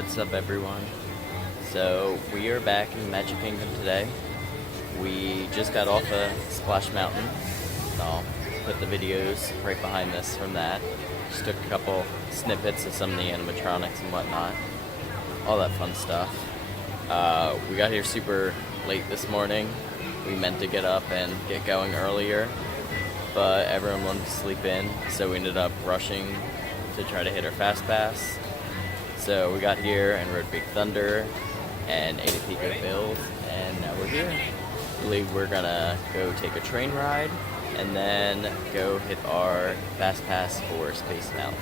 What's up, everyone? So we are back in the Magic Kingdom today. We just got off of Splash Mountain. I'll put the videos right behind this from that. Just took a couple snippets of some of the animatronics and whatnot. All that fun stuff. We got here super late this morning. We meant to get up and get going earlier, but everyone wanted to sleep in, so we ended up rushing to try to hit our Fast Pass. So we got here and rode Big Thunder and ate a Pico Build, and now we're here. I believe we're gonna go take a train ride and then go hit our Fast Pass for Space Mountain.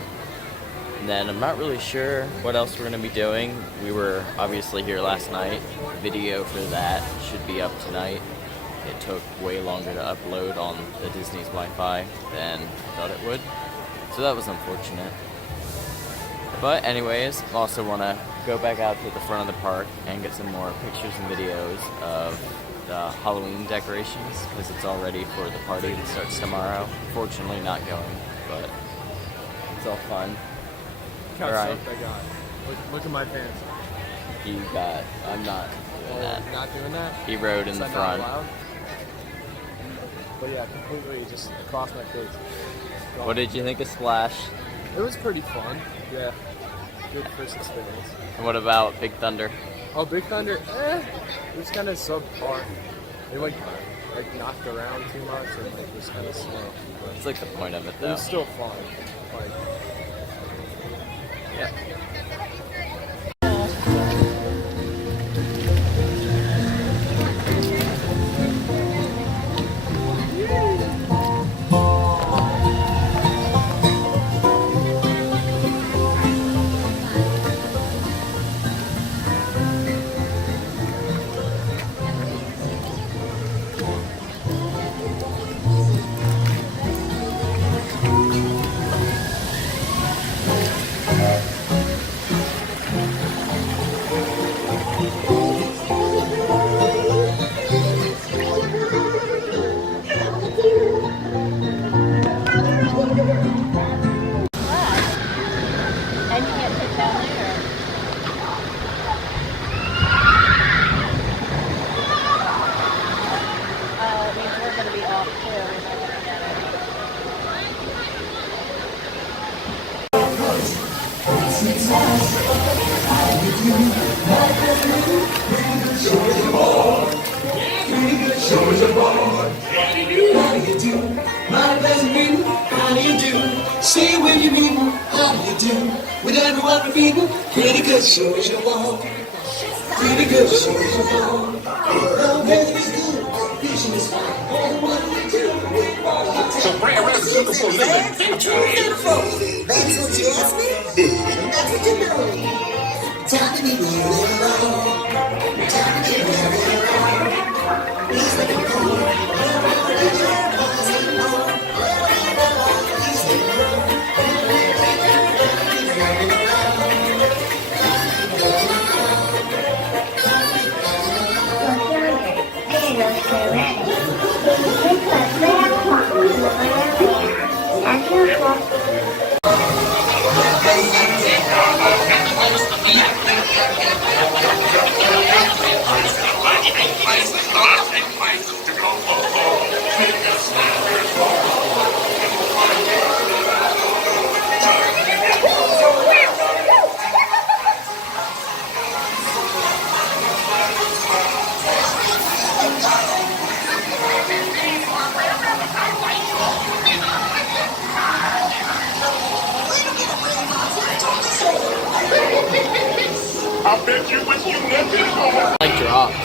And then I'm not really sure what else we're gonna be doing. We were obviously here last night. Video for that should be up tonight. It took way longer to upload on the Disney's Wi-Fi than I thought it would, so that was unfortunate. But anyways, also want to go back out to the front of the park and get some more pictures and videos of the Halloween decorations, because it's all ready for the party that starts tomorrow. Fortunately not going, but it's all fun. Look how soaked I got. Look at my pants. You got, I'm not doing that. Not doing that? He rode in the front. But yeah, completely just across my face. Gone. What did you think of Splash? It was pretty fun. Yeah. Good first experience. And what about Big Thunder? Oh, Big Thunder, it was kind of subpar. It like knocked around too much and it was kind of slow. It's like the point of it, though. It was still fun. Like, yeah. Say when you meet me, how do you do? With everyone repeating, pretty good shows you want. Pretty good shows you want. The weather is good, vision is fine. And what do we do? So rare as beautiful living. Beautiful. That's what you asked me? That's what you know. Time to be moving along. Time to be moving along. He's looking cool. As usual. I bet you wish you never Like drops.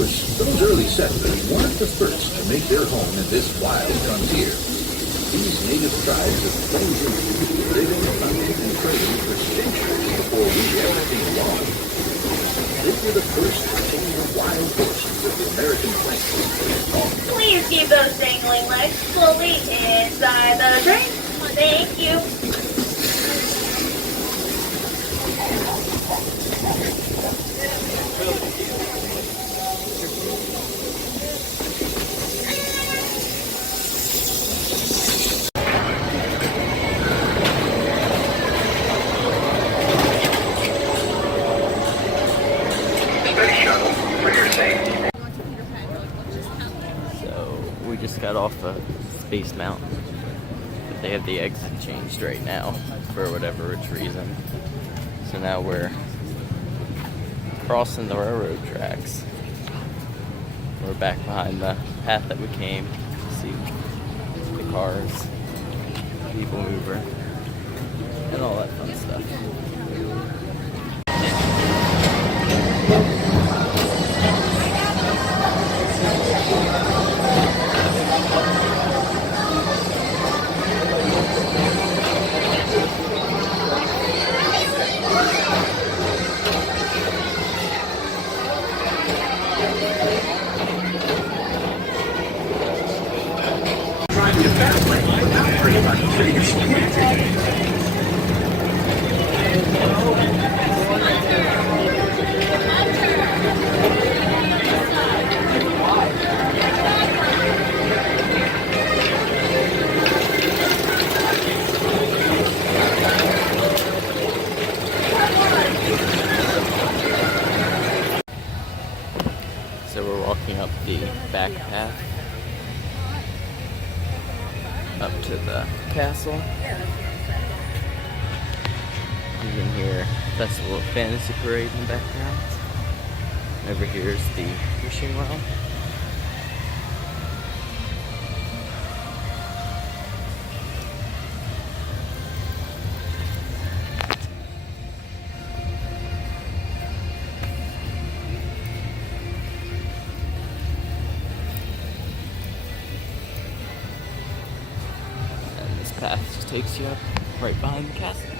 course, those early settlers weren't the first to make their home in this wild frontier. These native tribes of plains Indians were living, hunting, and trading for centuries before we ever came along. They were the first to tame the wild horses of the American plains. Please keep those dangling legs fully inside the train. Thank you. So we just got off of Space Mountain. But they have the exit changed right now for whatever reason. So now we're crossing the railroad tracks. We're back behind the path that we came. See the cars, people mover, and all that fun stuff. So we're walking up the back path up to the castle. You can hear Festival of Fantasy Parade in the background. Over here is the wishing well. Path just takes you up right behind the castle.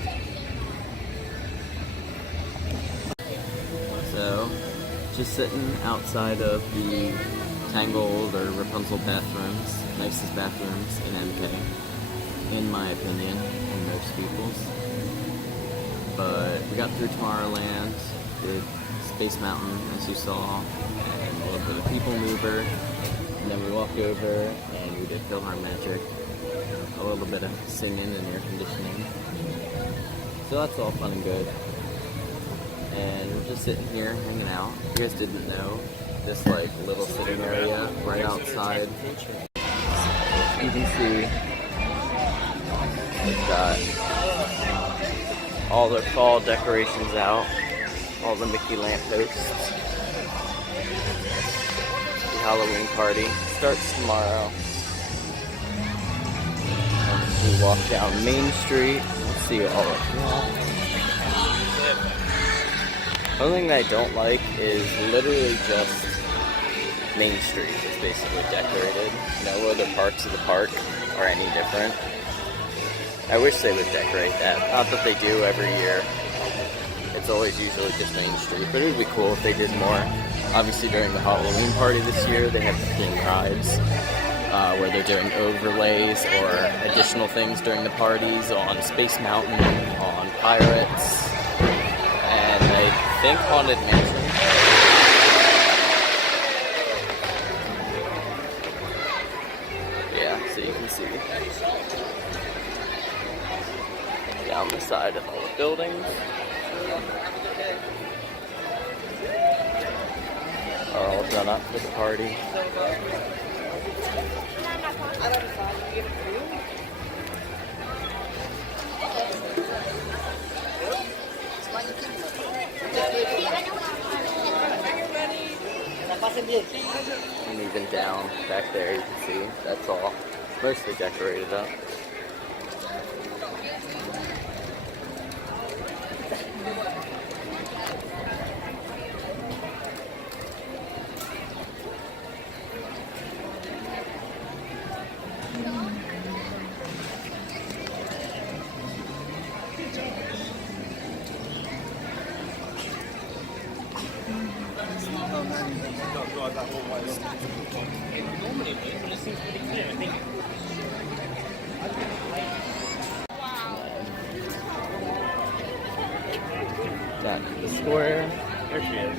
So, just sitting outside of the Tangled or Rapunzel bathrooms, nicest bathrooms in MK, in my opinion, and most people's. But we got through Tomorrowland, did Space Mountain, as you saw, and a little bit of People Mover, and then we walked over and we did Philharmagic. A little bit of singing and air conditioning. So that's all fun and good. And we're just sitting here hanging out. If you guys didn't know, this like little sitting area right outside. You can see they've got all their fall decorations out. All the Mickey lampposts. The Halloween party starts tomorrow. We walk down Main Street, we'll see all of that. The only thing that I don't like is literally just Main Street is basically decorated. No other parts of the park are any different. I wish they would decorate that. Not that they do every year. It's always usually just Main Street, but it would be cool if they did more. Obviously during the Halloween party this year, they have the themed rides. Where they're doing overlays or additional things during the parties on Space Mountain, on Pirates, and I think Haunted Mansion. Yeah, so you can see down the side of all the buildings are all done up for the party. And even down back there, you can see that's all mostly decorated up. Down to the square. There she is.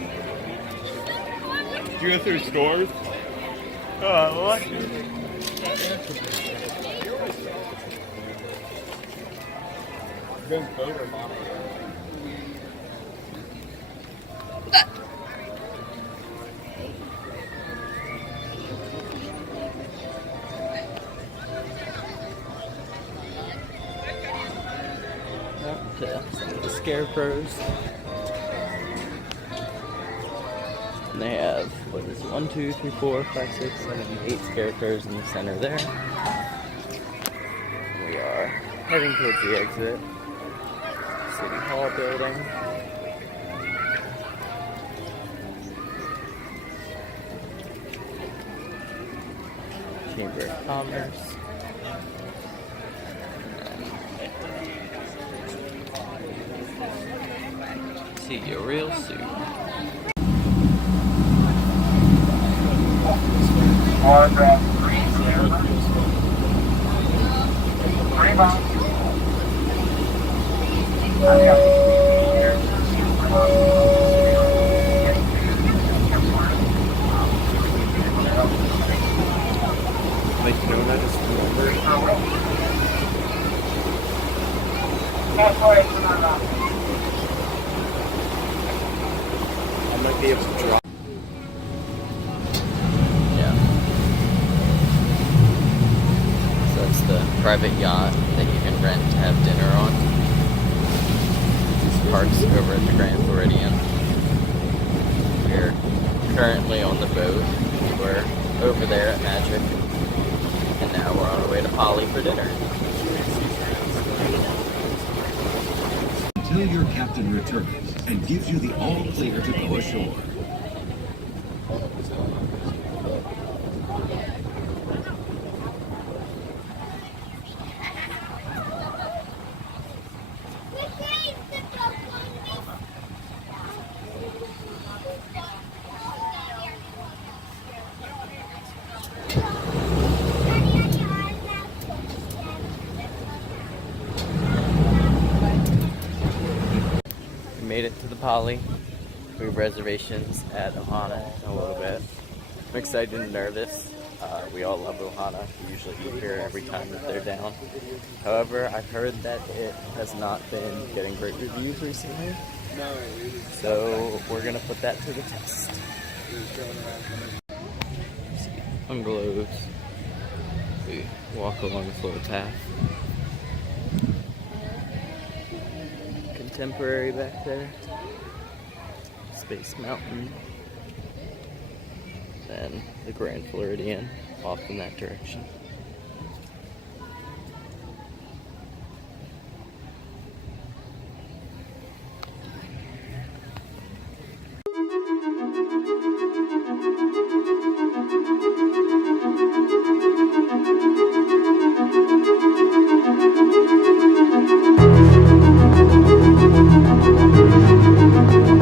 Did you go through stores? Oh, what? Up to some of the scarecrows. And they have, what is it, 1, 2, 3, 4, 5, 6, 7, 8 scarecrows in the center there. We are heading towards the exit. City Hall building. Chamber of Commerce. See you real soon. Autograph 3-0. Rebound. Like, you know, I just remember. I might be able to drop. Yeah. So it's the private yacht that you can rent to have dinner on. This parks over at the Grand Floridian. We're currently on the boat. We're over there at Magic. And now we're on our way to Polly for dinner. Until your captain returns and gives you the all clear to go ashore. We made it to the Poly. We have reservations at Ohana in a little bit. I'm excited and nervous. We all love Ohana. We usually eat here every time that they're down. However, I've heard that it has not been getting great reviews recently. So we're gonna put that to the test. Bungalows. We walk along the floor path. Contemporary back there. Space Mountain. Then the Grand Floridian off in that direction.